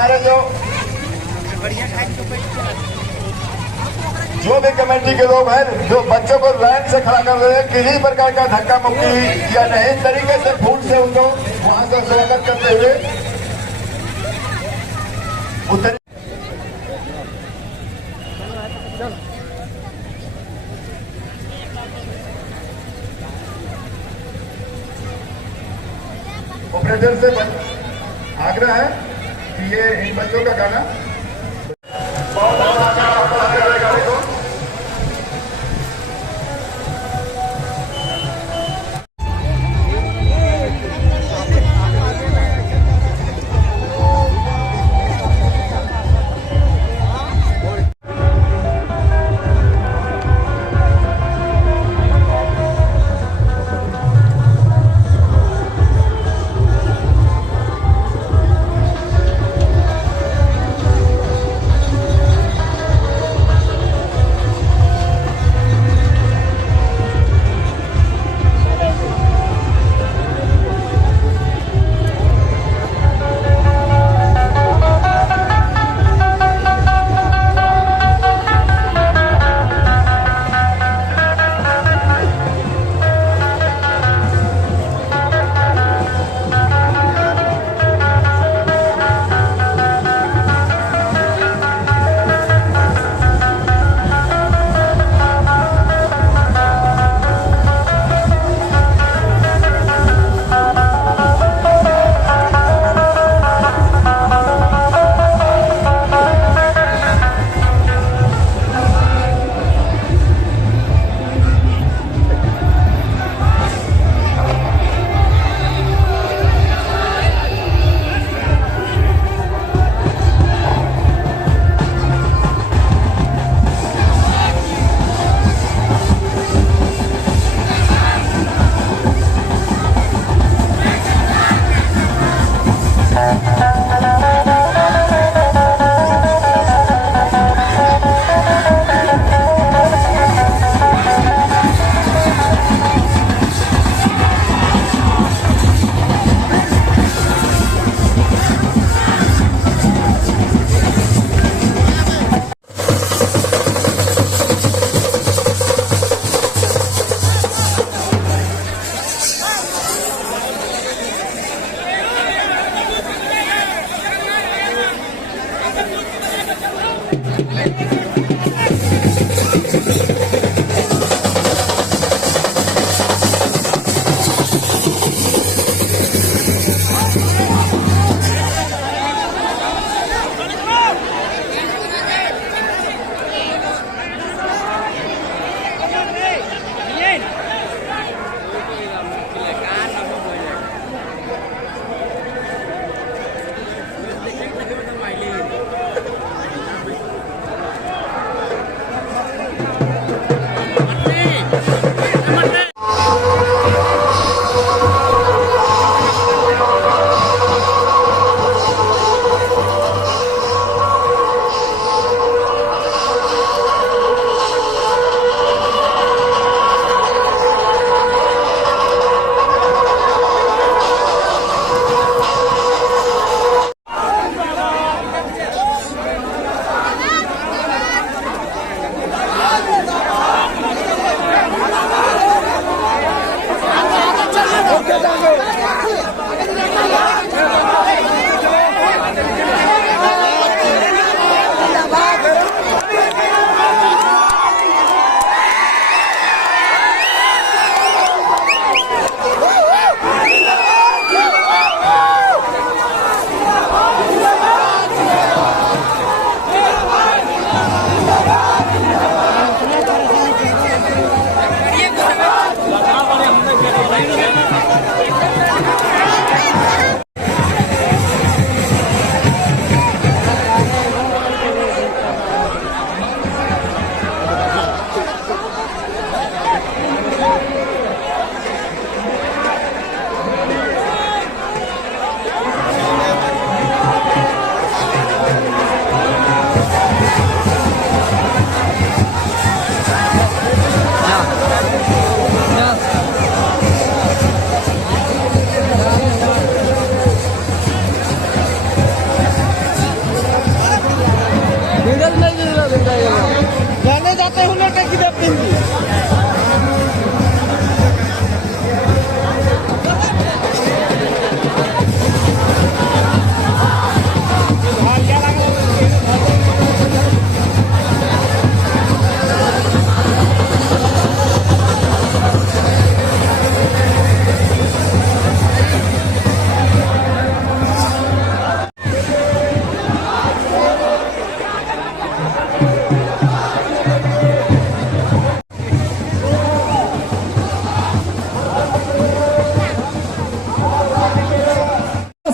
हमारे जो भी कमेटी के लोग हैं जो बच्चों को लाइन से खड़ा कर रहे हैं, किसी प्रकार का धक्का मुक्की या नहीं तरीके से फूल से उनको वहां से स्वागत करते हुए उतर ऑपरेटर से आग्रह है कि ये इन बच्चों का गाना गाड़ी को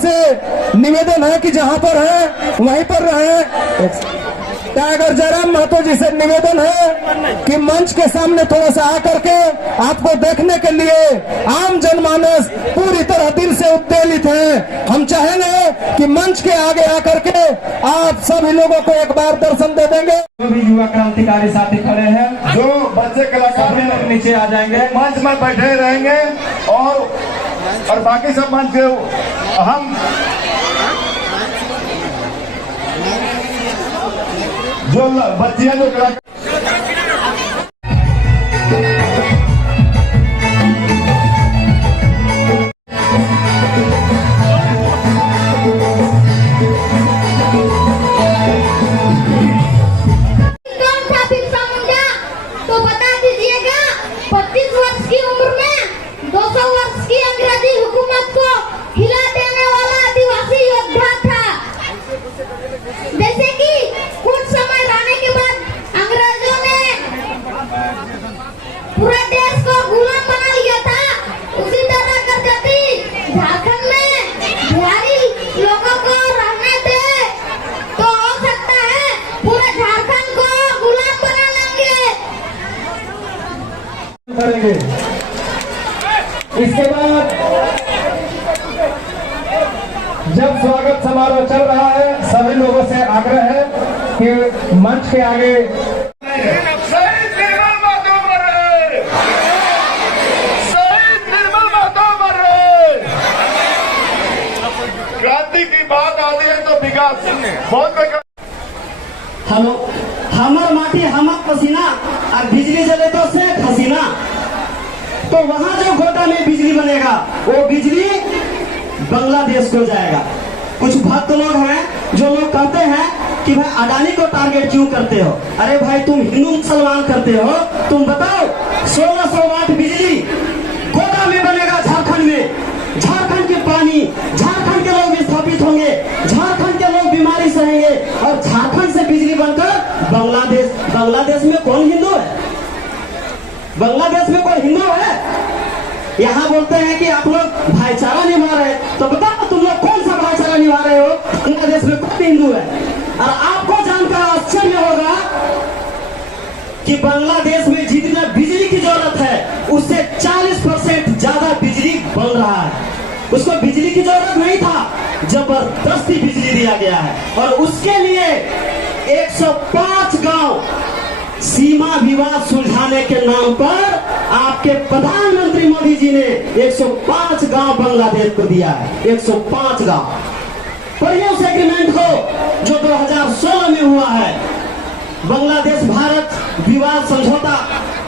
से निवेदन है कि जहां पर है वहीं पर रहे। टाइगर जयराम महतो जी से निवेदन है कि मंच के सामने थोड़ा सा आकर के आपको देखने के लिए आम जनमानस पूरी तरह दिल से उत्तेजित है। हम चाहेंगे कि मंच के आगे आकर के आप सभी लोगों को एक बार दर्शन दे देंगे। जो भी युवा क्रांतिकारी साथी खड़े हैं, जो बच्चे कलाकार सभी लोग नीचे आ जाएंगे। मंच में बैठे रहेंगे और बाकी सब मंच के हम जो बच्चियां जो कलाकार पूरे देश को गुलाम बना लिया था, उसी तरह करती झारखंड में बिहारी लोगों को रहने दे तो हो सकता है पूरे झारखंड को गुलाम बना लेंगे। करेंगे। इसके बाद जब स्वागत समारोह चल रहा है, सभी लोगों से आग्रह है कि मंच के आगे क्रांति की बात आती है तो विकास बहुत हेलो, हमर माटी हमर पसीना और बिजली जले तो से हसीना। तो वहाँ जो गोटा में बिजली बनेगा वो बिजली बांग्लादेश को जाएगा। कुछ भक्त लोग हैं जो लोग कहते हैं कि भाई अडानी को टारगेट क्यों करते हो। अरे भाई तुम हिंदू मुसलमान करते हो, तुम बताओ 1600 वाट बिजली गोटा में बनेगा झारखंड में। झारखंड के पानी, झारखंड के लोग विस्थापित होंगे, झारखंड के लोग बीमारी सहेंगे और झारखंड से बिजली बनकर बांग्लादेश में कौन हिंदू है? बांग्लादेश में कोई हिंदू है? यहाँ बोलते हैं कि आप लोग भाईचारा निभा रहे हैं, तो बताओ तुम लोग कौन सा भाईचारा निभा रहे हो? बांग्लादेश में कौन हिंदू है? और आपको जानकर आश्चर्य होगा कि बांग्लादेश में जितना बिजली की जरूरत है उससे 40% ज्यादा बिजली बन रहा है। उसको बिजली की जरूरत नहीं था, जबरदस्ती बिजली दिया गया है। और उसके लिए 105 गांव सीमा विवाद सुलझाने के नाम पर आपके प्रधानमंत्री मोदी जी ने 105 गांव बांग्लादेश को दिया है। 105 गांव पढ़िए उस एग्रीमेंट को जो 2016 में हुआ है, बांग्लादेश भारत विवाद समझौता।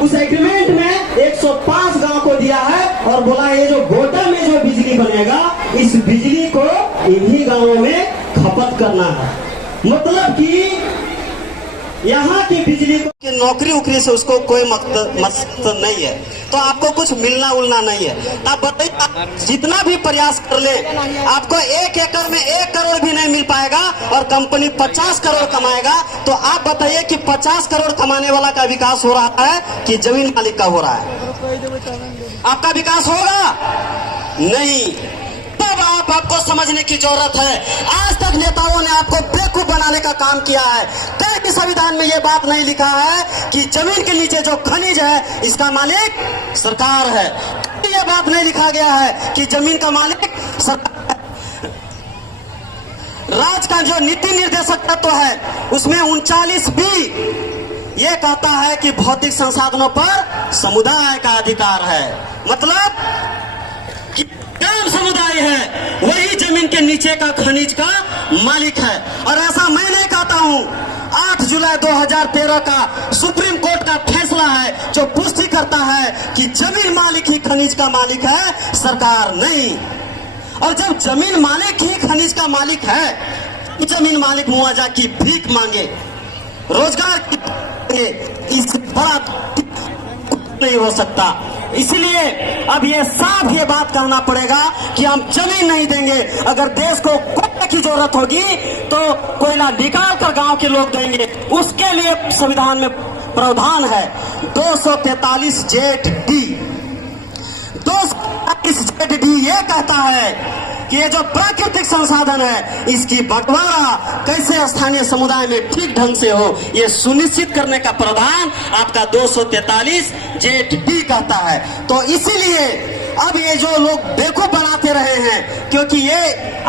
उस एग्रीमेंट में 105 गांव को दिया है और बोला ये जो गोटा में जो बिजली बनेगा इस बिजली को इन्हीं गांवों में खपत करना है। मतलब कि यहाँ की बिजली की नौकरी उकरी से उसको कोई मकसद नहीं है, तो आपको कुछ मिलना उलना नहीं है। आप बताइए, जितना भी प्रयास कर ले आपको 1 एकड़ में 1 करोड़ भी नहीं मिल पाएगा और कंपनी 50 करोड़ कमाएगा। तो आप बताइए कि 50 करोड़ कमाने वाला का विकास हो रहा है कि जमीन मालिक का हो रहा है? आपका विकास होगा नहीं। तब आपको समझने की जरूरत है। आज तक नेताओं ने आपको बेवकूफ बनाने का काम किया है। कहीं संविधान में यह बात नहीं लिखा है कि जमीन के नीचे जो खनिज है इसका मालिक सरकार है। यह बात नहीं लिखा गया है कि जमीन का मालिक सरकार है। राज्य का जो नीति निर्देशक तत्व है उसमें 39B ये कहता है कि भौतिक संसाधनों पर समुदाय का अधिकार है। मतलब कि ग्राम समुदाय है वही जमीन के नीचे का खनिज का मालिक है। और ऐसा मैं नहीं कहता हूं, 8 जुलाई 2013 का सुप्रीम कोर्ट का फैसला है जो पुष्टि करता है कि जमीन मालिक ही खनिज का मालिक है, सरकार नहीं। और जब जमीन मालिक ही खनिज का मालिक है, जमीन मालिक मुआवजा की भीख मांगे, रोजगार की मांगे, इससे बड़ा नहीं हो सकता। इसलिए अब ये साफ ये बात कहना पड़ेगा कि हम जमीन नहीं देंगे। अगर देश को कोयले की जरूरत होगी तो कोयला निकाल कर गांव के लोग देंगे। उसके लिए संविधान में प्रावधान है 243 ZD। 243 ZD ये कहता है कि ये जो प्राकृतिक संसाधन है इसकी बंटवारा कैसे स्थानीय समुदाय में ठीक ढंग से हो, ये सुनिश्चित करने का प्रावधान आपका 243 जेड डी कहता है। तो इसीलिए अब ये जो लोग बेवकूफ बनाते रहे हैं, क्योंकि ये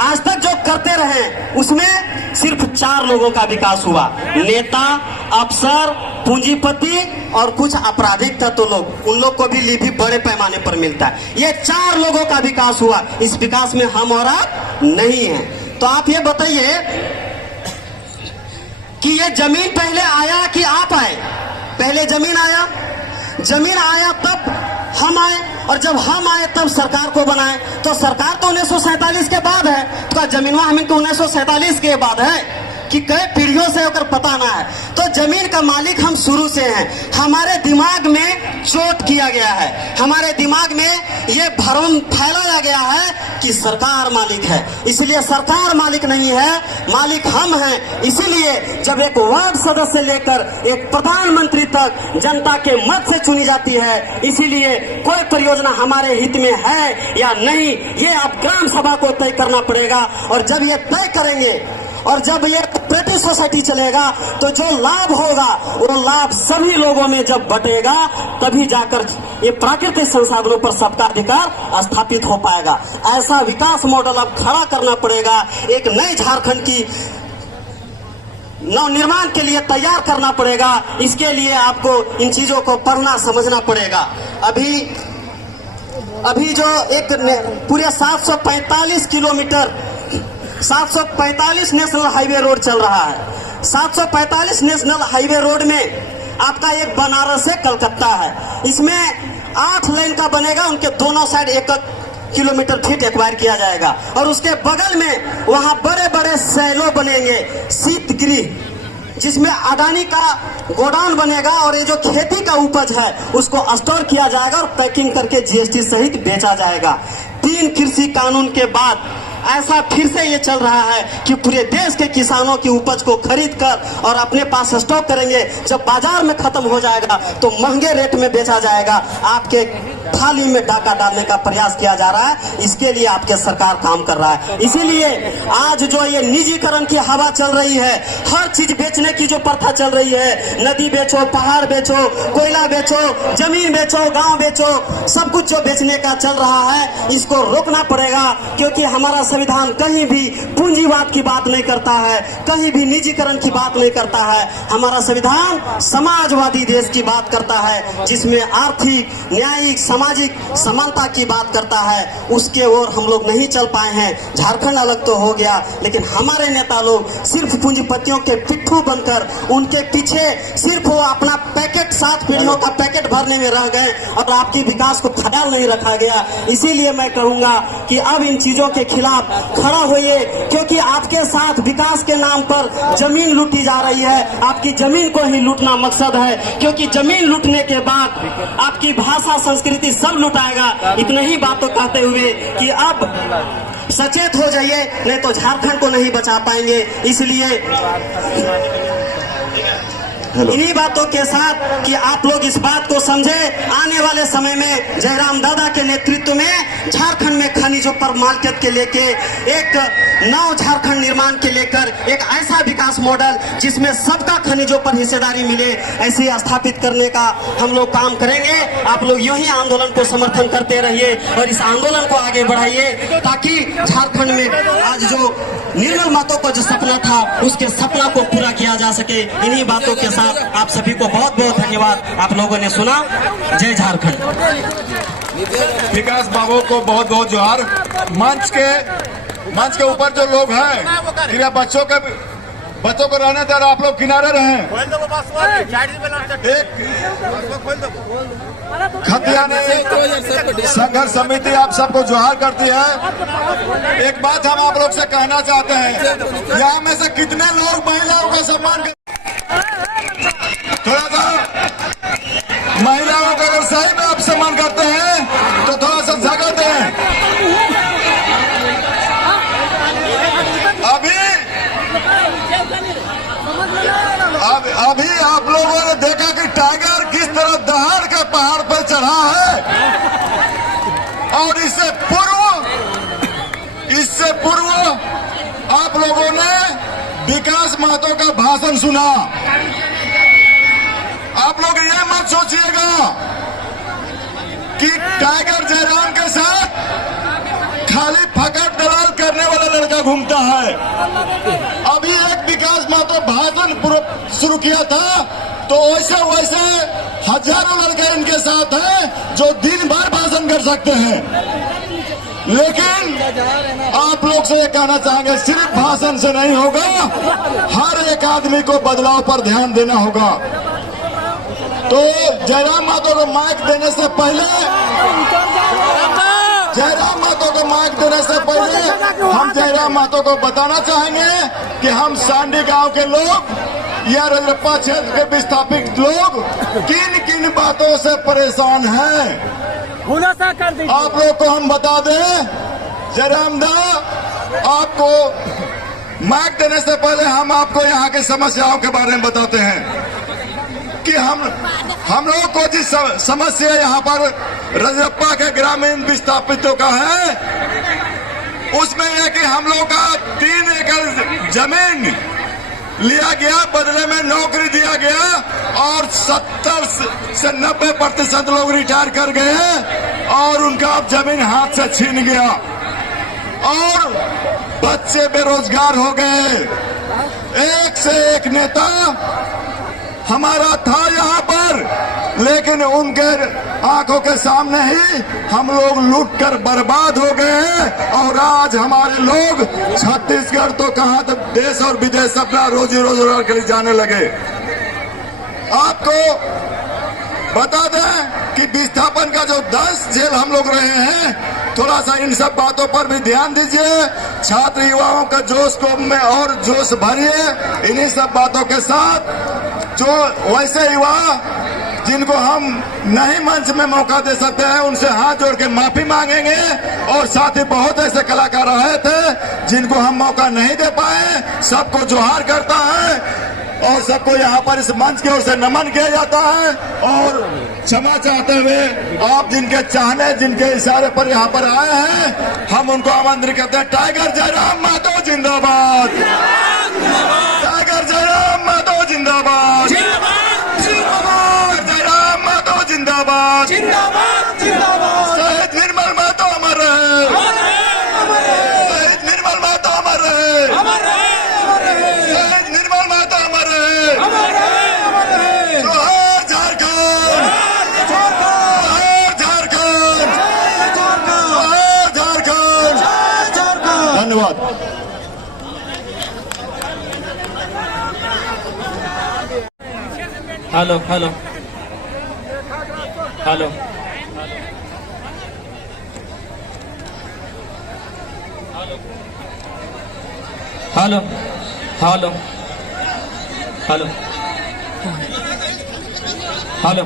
आज तक जो करते रहे उसमें सिर्फ 4 लोगों का विकास हुआ, नेता, अफसर, पूंजीपति और कुछ आपराधिक तत्व लोग, उन लोग को भी बड़े पैमाने पर मिलता है। ये 4 लोगों का विकास हुआ, इस विकास में हम और आप नहीं हैं। तो आप ये बताइए कि ये जमीन पहले आया कि आप आए? पहले जमीन आया तब हम आए, और जब हम आए तब सरकार को बनाए। तो सरकार तो 1947 के बाद है, तो जमीनवा हमें तो 1947 के बाद है कि कई पीढ़ियों से होकर पता ना है। तो जमीन का मालिक हम शुरू से हैं। हमारे दिमाग में चोट किया गया है, हमारे दिमाग में ये भ्रम फैलाया गया है कि सरकार मालिक है, इसलिए सरकार मालिक नहीं है, मालिक हम हैं। इसीलिए जब एक वार्ड सदस्य लेकर एक प्रधानमंत्री तक जनता के मत से चुनी जाती है, इसीलिए कोई परियोजना हमारे हित में है या नहीं, ये आप ग्राम सभा को तय करना पड़ेगा। और जब ये तय करेंगे और जब ये कोऑपरेटिव सोसाइटी चलेगा तो जो लाभ होगा वो लाभ सभी लोगों में जब बटेगा तभी जाकर ये प्राकृतिक संसाधनों पर सबका अधिकार स्थापित हो पाएगा। ऐसा विकास मॉडल अब खड़ा करना पड़ेगा। एक नई झारखंड की नवनिर्माण के लिए तैयार करना पड़ेगा। इसके लिए आपको इन चीजों को पढ़ना समझना पड़ेगा। अभी जो एक पूरे 745 किलोमीटर 745 नेशनल हाईवे रोड चल रहा है। 745 नेशनल हाईवे रोड में आपका एक बनारस से कलकत्ता है, इसमें 8 लेन का बनेगा, उनके दोनों साइड 1 किलोमीटर फीट एक्वायर किया जाएगा। और उसके बगल में वहां बड़े बड़े सैलो बनेंगे, शीतगृह, जिसमें अडानी का गोडाउन बनेगा और ये जो खेती का उपज है उसको स्टोर किया जाएगा और पैकिंग करके जीएसटी सहित बेचा जाएगा। 3 कृषि कानून के बाद ऐसा फिर से ये चल रहा है कि पूरे देश के किसानों की उपज को खरीद कर और अपने पास स्टॉक करेंगे, जब बाजार में खत्म हो जाएगा तो महंगे रेट में बेचा जाएगा। आपके थाली में डाका डालने का प्रयास किया जा रहा है, इसके लिए आपके सरकार काम कर रहा है। इसीलिए आज जो ये निजीकरण की हवा चल रही है, हर चीज बेचने की जो प्रथा चल रही है, नदी बेचो, पहाड़ बेचो, कोयला बेचो, जमीन बेचो, गांव बेचो, सब कुछ जो बेचने का चल रहा है इसको रोकना पड़ेगा। क्योंकि हमारा संविधान कहीं भी पूंजीवाद की बात नहीं करता है, कहीं भी निजीकरण की बात नहीं करता है। हमारा संविधान समाजवादी देश की बात करता है, जिसमें आर्थिक, न्यायिक, सामाजिक समानता की बात करता है। उसके ओर हम लोग नहीं चल पाए हैं। झारखंड अलग तो हो गया, लेकिन हमारे नेता लोग सिर्फ पूंजीपतियों के पिट्ठू बनकर उनके पीछे सिर्फ वो अपना पैकेट, 7 पीढ़ियों का पैकेट भरने में रह गए और आपकी विकास को ख्याल नहीं रखा गया। इसीलिए मैं कहूंगा कि अब इन चीजों के खिलाफ खड़ा होइए, क्योंकि आपके साथ विकास के नाम पर जमीन लूटी जा रही है। आपकी जमीन को ही लूटना मकसद है, क्योंकि जमीन लूटने के बाद आपकी भाषा, संस्कृति सब लुटाएगा। इतने ही बातों कहते हुए कि अब सचेत हो जाइए, नहीं तो झारखंड को नहीं बचा पाएंगे। इसलिए इन्हीं बातों के साथ कि आप लोग इस बात को समझे, आने वाले समय में जयराम दादा के नेतृत्व में झारखंड में खनिजों पर मालिकियत के लेके एक नव झारखंड निर्माण के लेकर एक ऐसा विकास मॉडल जिसमें सबका खनिजों पर हिस्सेदारी मिले, ऐसे स्थापित करने का हम लोग काम करेंगे। आप लोग यूं ही आंदोलन को समर्थन करते रहिए और इस आंदोलन को आगे बढ़ाइए, ताकि झारखंड में आज जो निर्मल मतों का जो सपना था उसके सपना को पूरा किया जा सके। इन्हीं बातों के साथ आप सभी को बहुत बहुत धन्यवाद। आप लोगों ने सुना। जय झारखंड। विकास बाबू को बहुत बहुत जोहार। मंच के ऊपर जो लोग हैं, कृपया बच्चों को रहने दे, आप लोग किनारे रहें। खतियानी संघर्ष समिति आप सबको जोहार करती है। एक बात हम आप लोग से कहना चाहते हैं, यहाँ में से कितने लोग महिलाओं का सम्मान करते? थोड़ा सा महिलाओं का अगर सही में आप सम्मान करते हैं तो थोड़ा सा जगह दें। अभी आप लोगों ने देखा कि टाइगर किस तरह दहाड़ के पहाड़ पर चढ़ा है, और इससे इससे पूर्व आप लोगों ने विकास महतो का भाषण सुना। आप लोग ये मत सोचिएगा कि टाइगर जयराम के साथ खाली फकट दलाल करने वाला लड़का घूमता है। अभी एक विकास महतो भाषण शुरू किया था, तो वैसे वैसे हजारों लड़के इनके साथ हैं जो दिन भर भाषण कर सकते हैं। लेकिन आप लोग से ये कहना चाहेंगे, सिर्फ भाषण से नहीं होगा, हर एक आदमी को बदलाव पर ध्यान देना होगा। तो जयराम महतो को माइक देने से पहले हम जयराम महतो को बताना चाहेंगे कि हम सांडी गांव के लोग या रजरप्पा क्षेत्र के विस्थापित लोग किन किन बातों से परेशान हैं, आप लोग को हम बता दें। जयराम दा, आपको माइक देने से पहले हम आपको यहाँ की समस्याओं के बारे में बताते हैं कि हम लोग को जिस समस्या यहाँ पर रजरप्पा के ग्रामीण विस्थापितों का है, उसमें यह कि हम लोग का 3 एकड़ जमीन लिया गया, बदले में नौकरी दिया गया और 70 से 90% लोग रिटायर कर गए और उनका अब जमीन हाथ से छीन गया और बच्चे बेरोजगार हो गए। एक से एक नेता हमारा था यहाँ पर, लेकिन उनके आंखों के सामने ही हम लोग लूट कर बर्बाद हो गए हैं और आज हमारे लोग छत्तीसगढ़ तो कहां तक देश और विदेश अपना रोजी रोजगार के लिए जाने लगे। आपको बता दें कि विस्थापन का जो 10 जेल हम लोग रहे हैं, थोड़ा सा इन सब बातों पर भी ध्यान दीजिए। छात्र युवाओं का जोश को में और जोश भरिए इन्हीं सब बातों के साथ। जो वैसे युवा जिनको हम नहीं मंच में मौका दे सकते हैं, उनसे हाथ जोड़ के माफी मांगेंगे। और साथ ही बहुत ऐसे कलाकार रहे थे जिनको हम मौका नहीं दे पाए, सबको जोहार करता है और सबको यहाँ पर इस मंच की ओर से नमन किया जाता है। और क्षमा चाहते हुए आप जिनके चाहने, जिनके इशारे पर यहाँ पर आए हैं, हम उनको आमंत्रित करते हैं। टाइगर जयराम महतो जिंदाबाद, टाइगर जयराम महतो जिंदाबाद, जयराम महतो जिंदाबाद, शहीद निर्मल महतो अमर रहे, शहीद निर्मल महतो अमर रहे, शहीद निर्मल महतो अमर रहे। जोहार झारखंड, जोहार झारखंड, जोहार झारखंड। धन्यवाद। Hello hello hello hello hello hello hello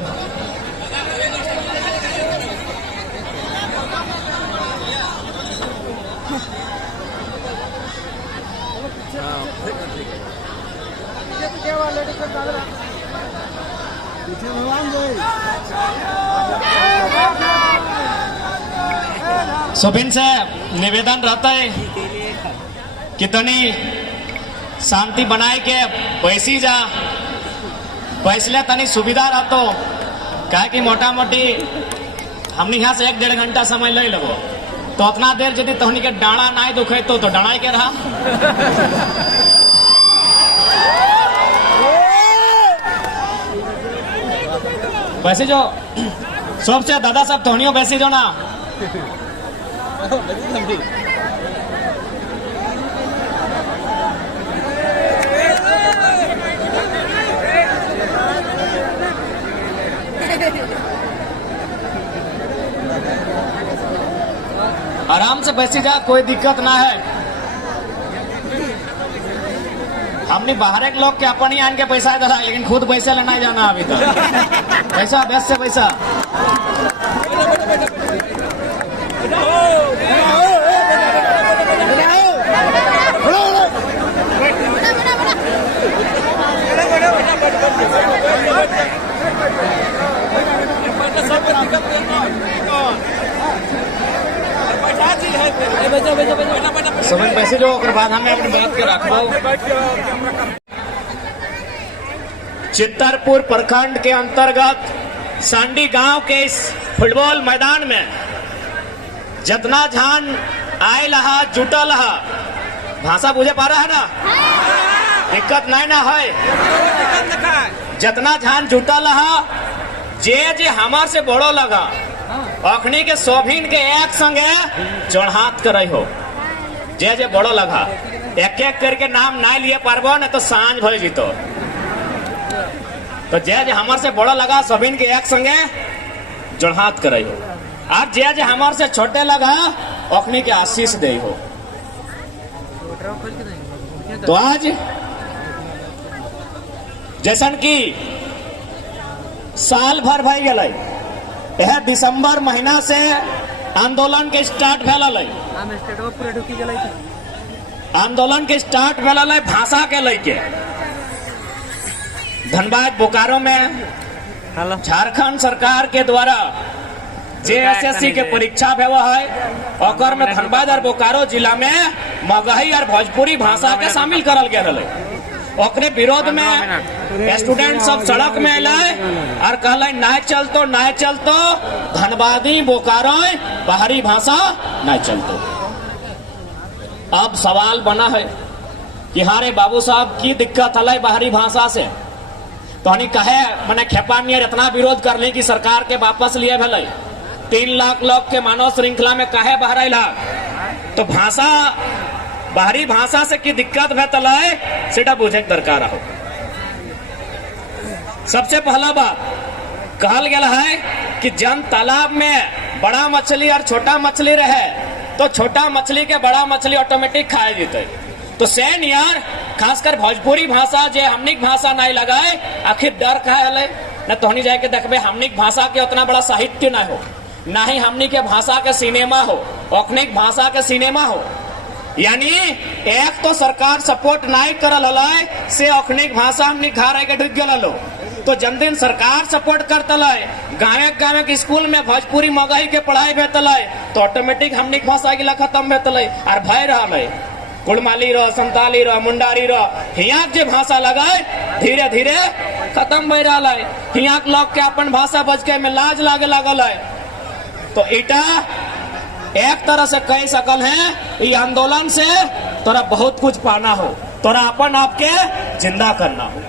Subin से निवेदन रहता है कि तनी शांति बनाए के पैसी जा पैसले तनी सुविधा रहतो, कहे कि मोटा मोटी हमने यहाँ से 1-1.5 घंटा समय ले लगो, तो उतना देर यदि तहनी के डाँड़ा नहीं दुखे तो डाँड़ा के रहा। वैसे जो सबसे दादा सब तहनियों वैसे जो ना आराम से बैसी जा, कोई दिक्कत ना है। हमने बाहर के लोग के अपनी आन के पैसा दे, लेकिन खुद पैसे लेना जाना अभी तक। पैसा बेस से पैसा ओकर बाद हमें अपनी बात के रखबो। चित्तरपुर प्रखंड के अंतर्गत सांडी गांव के इस फुटबॉल मैदान में जितना झान आए लहा जुटल हा, भाषा बुझे पा रहा है ना, दिक्कत नहीं ना है। जितना झान जुटल हा, जे हमार से बड़ो लगा अखनी के सोभिन के एक संगे चढ़ात करे हो, जे बड़ो लगा एक एक करके नाम ना लिए पारबो न तो सांझ भर जीतो। तो जे हमार से बड़ो लगा सोभिन के एक संगे चढ़ात करे हो, और जे हमार से छोटे लगा अखनी के आशीष दे हो। तो आज जैसन की साल भर भाई गए, यह दिसंबर महीना से आंदोलन के स्टार्ट भेल, आंदोलन के स्टार्ट भेल भाषा के लेके। धनबाद बोकारो में झारखंड सरकार के द्वारा JSSC के परीक्षा भेव है, ओकर में धनबाद और बोकारो जिला में मगही और भोजपुरी भाषा के शामिल करल गया रहे। ओकरे विरोध में स्टूडेंट सब सड़क में अल और कहल ना चलतो धनबादी बोकारो बाहरी भाषा ना चलतो। अब सवाल बना है कि हारे बाबू साहब की दिक्कत है बाहरी भाषा से, तो हनी कहे मैंने खेपानियर इतना विरोध कर ली कि सरकार के वापस लिए भले 3 लाख लोग के मानव श्रृंखला में कहे बहरल, तो भाषा बाहरी भाषा से की दिक्कत भेटल है सेटा बुझे दरकार हो। सबसे पहला बात कहल गया है कि जन तालाब में बड़ा मछली और छोटा मछली रहे तो छोटा मछली के बड़ा मछली ऑटोमेटिक खाए जीते। तो सेन यार खासकर भोजपुरी भाषा जे हमनिक भाषा नहीं लगाए, आखिर डर काहे हले न तो हनी जाके देखबे हमनिक भाषा के उतना बड़ा साहित्य ना हो, ना ही हमनी के भाषा के सिनेमा हो, औखनिक भाषा के सिनेमा हो। यानी एक तो सरकार सपोर्ट नहीं करल हल से औखनिक भाषा हमनी घर के ढुक गल। तो जन दिन सरकार सपोर्ट करतल गाँव के स्कूल में भोजपुरी मगही के पढ़ाई भेटल तो ऑटोमेटिक हमनी भाषा के खत्म भेटल और भय रहा है। कुड़माली रह, संताली रह, मुंडारी रह, हियाँ के भाषा लगाए धीरे धीरे खत्म भय रहा है। हियाँ के लोग के अपन भाषा बजके में लाज लागे लागल है। तो इटा एक तरह से कह सकल है ये आंदोलन से तोरा बहुत कुछ पाना हो, तोरा अपन आप के जिंदा करना हो।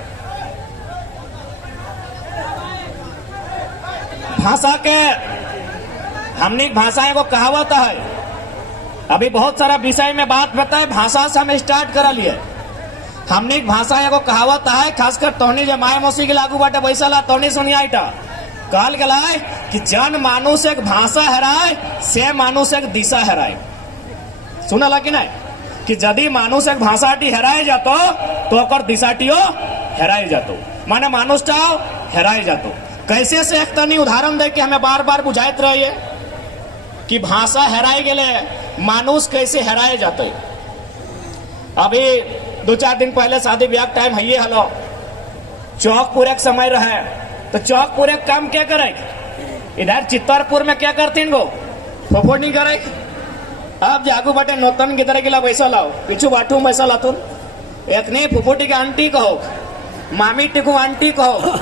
भाषा के हमनी भाषा को कहावत है, अभी बहुत सारा विषय में बात बताए भाषा से हम स्टार्ट कर लिए। हमनी भाषा एगो कहावत है, खासकर तोहनी जो माए मौसी के लागू बाटे बैसल तोहनी सुनियाईटा कहल गया है कि जन मानुष एक भाषा हराए से मानुष एक दिशा हराए। सुनल कि नहीं कि यदि मानुष एक भाषाटी हेराए जातो तो ओकर दिशाटियो हेराए जातो, माने मानुषटाओ हेराए जातो। कैसे से एक तनी उदाहरण दे के हमें बार बार बुझाइत रहिए कि भाषा हेराए गेले मानुष कैसे हेराए जाते। अभी 2-4 दिन पहले शादी ब्याह टाइम है हलो, चौक पूरे समय रहे तो चौक पूरे काम क्या करे, इधर चित्तरपुर में क्या करती गो फोफो नहीं करे। अब जागू बटे नौतन की तरह गिला पैसा लाओ पीछू बाटू पैसा ला तुम इतनी फुफुटी के आंटी कहो, मामी टिकू आंटी कहो,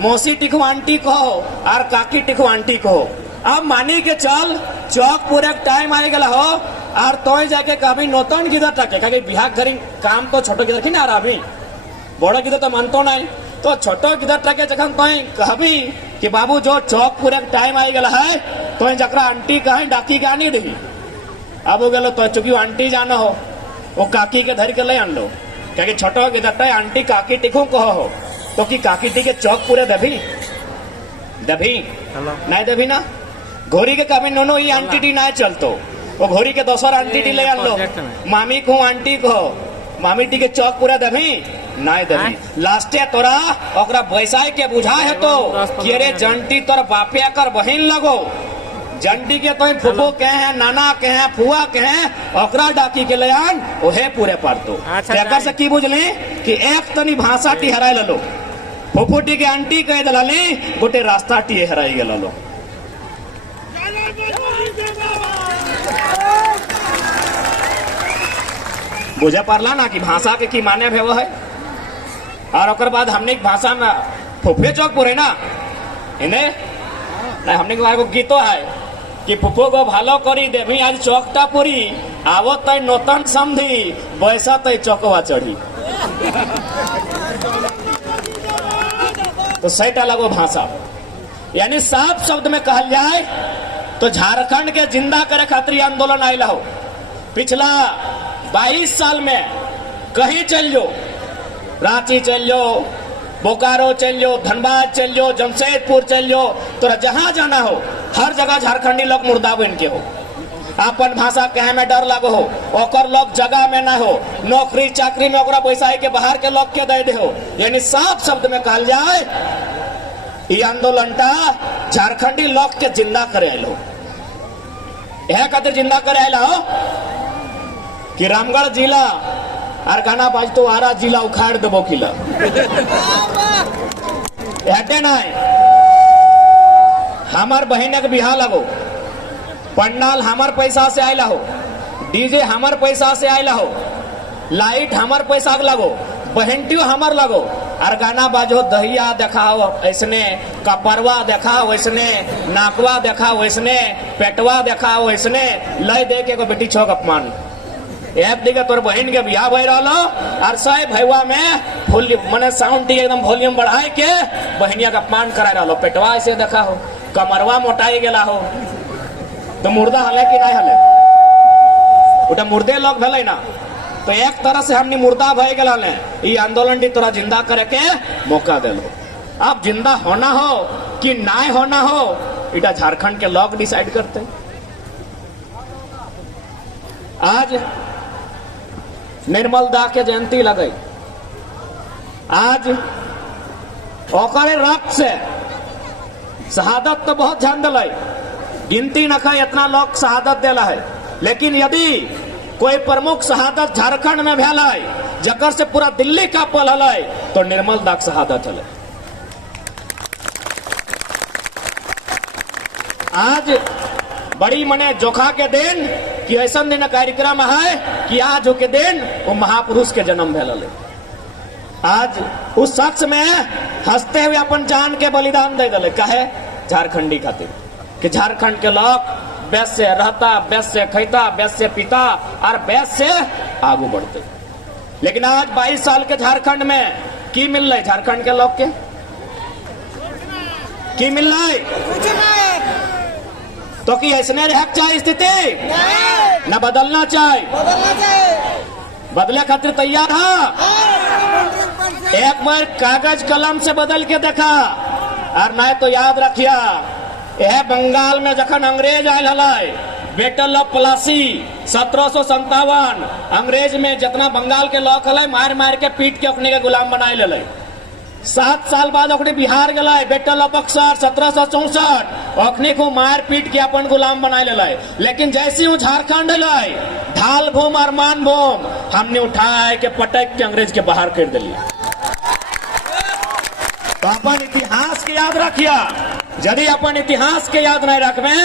मौसी टिकू आंटी कहो और काकी टिकू आंटी कहो। अब मानी के चल चौक पूरे टाइम आए गला हो और तो जाके कभी नौतन किधर टके कभी बिहार घरी काम तो छोटो किधर की ना अभी बड़ो किधर तो मानतो नहीं, तो छोटो किधर टके जखन तो कहबी कि बाबू जो चौक पूरे टाइम आई गला है तो जकरा आंटी कहे डाकी का नहीं देवी। अब हो गलो तो चूंकि आंटी जानो हो वो काकी के धर के ले आन लो, क्या छोटो किधर आंटी काकी टिकू कहो हो तो कि काकी टी के चौक पूरे दभी नहीं दभी ना। घोरी के कभी नोनो ये आंटी टी ना चलतो, वो घोरी के दोसर आंटी टी ले आन लो, मामी को आंटी कहो, मामी टी के चौक पूरा दभी नहीं दभी। लास्टे तोरा ओकरा बैसाई के बुझा है तो कि अरे जंटी तोर बापिया कर बहिन लगो, जंटी के तो फुफो के हैं, नाना के हैं, फुआ के हैं, ओकरा डाकी के ले आन ओहे पूरे पड़तो। क्या से की बुझली कि एक तनी भाषा टी हराई लो, फुफुटी के आंटी कह दलाली गोटे रास्ता टी हराई गेलो लो। बुझे पड़ला ना कि भाषा के की माने भेव है। और ओकर बाद हमने भाषा में फुफे चौक पुरे ना इन्हें हमने को गीतो है कि फुफो को भालो करी देवी आज चौकटा पुरी आवो तय नोतन समझी बैसा तय चौकवा चढ़ी। तो सही लगो भाषा यानी साफ शब्द में कहल जाए तो झारखंड के जिंदा करे खातिर आंदोलन आयल हो। पिछला 22 साल में कहीं चल जो, रांची चल जो, बोकारो चल जो, धनबाद चल जो, जमशेदपुर चल जो, तो जहां जाना हो हर जगह झारखंडी लोग मुर्दा बन के हो। अपन भाषा कहे में डर लगो हो, ओकर लोग जगह में ना हो, नौकरी चाकरी में ओकरा पैसा के बाहर के लोग के दे हो। यानी साफ शब्द में कहल जाए ये आंदोलन झारखंडी लोग के जिंदा करे लो। यह खातिर जिंदा करे आला हो कि रामगढ़ जिला और गाना बाज तो आरा जिला उखाड़ देबो किला हटे ना। हमार बहन के बिहार लगो, पंडाल हमार पैसा से आयला हो, डीजे हमार पैसा से आयला हो, लाइट हमार पैसा लगो, बहनटियो हमार लगो, और गाना बाजो दहिया देखाओ ऐसने, कपरवा देखाओ ऐसने, नाकवा देखाओ ऐसने, पेटवा देखाओ ऐसने, लय दे के बेटी छोक अपमान। एक दिखे तोर बहन के बियाह भई रहा और सही भैया में फुल मने साउंड एकदम वॉल्यूम बढ़ाए के बहनिया का अपमान करा रहा। पेटवा ऐसे देखा हो, कमरवा मोटाई गेला हो, तो मुर्दा हले कि नहीं हले? उटा मुर्दे लोग भले ना। तो एक तरह से हमने मुर्दा भय गल हले। ये आंदोलन दी तोरा जिंदा करे के मौका दे लो। अब जिंदा होना हो कि ना होना हो इटा झारखंड के लोग डिसाइड करते। आज निर्मल दा के जयंती लगई, आज ओकरे रक्त से शहादत तो बहुत जान दिल, गिनती न खाए इतना लोग शहादत दिला है। लेकिन यदि कोई प्रमुख शहादत झारखंड में भेल है जकर से पूरा दिल्ली का पल है तो निर्मल दा शहादत है। आज बड़ी मने जोखा के दिन कि ऐसा दिन कार्यक्रम है कि आज के दिन वो महापुरुष के जन्म भेल है। आज उस शख्स में हंसते हुए अपन जान के बलिदान दे दिले। कहे झारखंडी खातिर कि झारखंड के लोग बेस से रहता, बेस से खैता, बेस से पीता और बेस से आगू बढ़ते। लेकिन आज 22 साल के झारखंड में की मिल रहा है? झारखंड के लोग के की मिल रहा है? तो कि ऐसने रह चाहिए स्थिति न बदलना चाहिए, बदले खातिर तैयार है। एक बार कागज कलम से बदल के देखा और नहीं तो याद रखिया यह बंगाल में जखन अंग्रेज आयल हलै, बैटल ऑफ प्लासी 1757 अंग्रेज में जितना बंगाल के लोग हलै मार मार के पीट के अपने के गुलाम बनाए ले। 7 साल बाद ओकरे बिहार गए, बैटल ऑफ बक्सर 1764 अखनी को मार पीट के अपन गुलाम बनाए ले। लेकिन जैसे ही झारखंड लाई ढाल भूम और मान भूम हमने उठाए के पटक के अंग्रेज के बाहर कर दिली। तो अपन इतिहास के याद रखिया। यदि अपन इतिहास के याद नहीं रखबे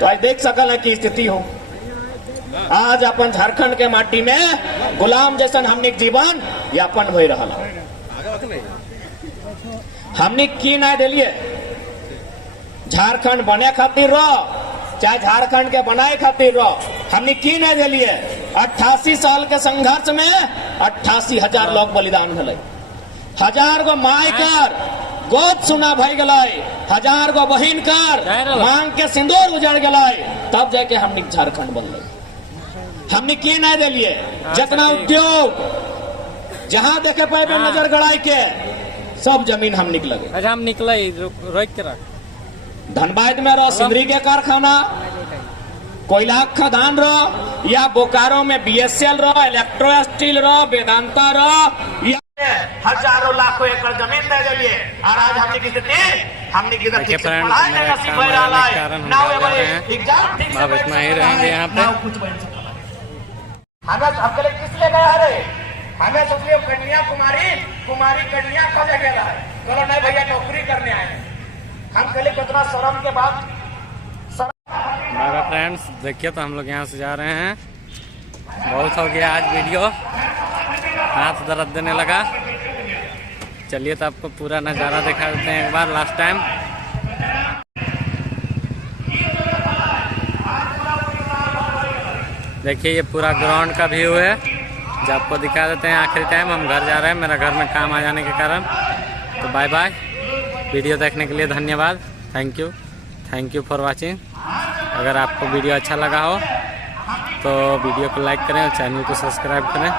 तो आज देख सकल है की स्थिति हो। आज अपन झारखंड के माटी में गुलाम जैसन हमने जीवन यापन हो रहा। हमने की नहीं दिलिए झारखंड बने खातिर रहो चाहे झारखंड के बनाए खातिर रहो, हमने की नहीं दिलिए। 88 साल के संघर्ष में 88,000 लोग बलिदान भले, 1000 गो माय कर गोद सुना भई गलाई, 1000 गो बहिन कर मांग के सिंदूर उजड़ गलाई, तब जाके हमने झारखंड बनल। हमने की नहीं दिलिए। जितना उद्योग जहां देखे पे नजर गड़ाई के सब जमीन हम निकल गए। अच्छा हम निकले रोक के रख। धनबाद में रहो सिंदरी के कारखाना, कोयला खदान रहो, या बोकारो में BSL रहो, इलेक्ट्रो स्टील रहो, वेदांता रहो, हजारों लाखों एकड़ जमीन दे दिए। और आज हमने की स्थिति हमने किधर ठीक से पढ़ाई नहीं नसीब हो रहा है ना। एग्जाम ठीक से इतना ही रहेंगे यहाँ पे। कुछ बन सकता हमें आपके लिए किस लिए गया है? हमें सोचिए कुमारी कन्या खोजे गया है। बोलो नहीं भैया नौकरी करने आए हैं। हम के लिए कितना शर्म के बाद। हमारा फ्रेंड्स देखिए तो हम लोग यहाँ से जा रहे हैं बहुत हो गया आज वीडियो, हाथ दर्द देने लगा। चलिए तो आपको पूरा नज़ारा दिखा देते हैं एक बार लास्ट टाइम। देखिए ये पूरा ग्राउंड का व्यू है जो आपको दिखा देते हैं आखिरी टाइम। हम घर जा रहे हैं, मेरा घर में काम आ जाने के कारण। तो बाय बाय। वीडियो देखने के लिए धन्यवाद। Thank you for watching. अगर आपको वीडियो अच्छा लगा हो तो वीडियो को लाइक करें और चैनल को सब्सक्राइब करें।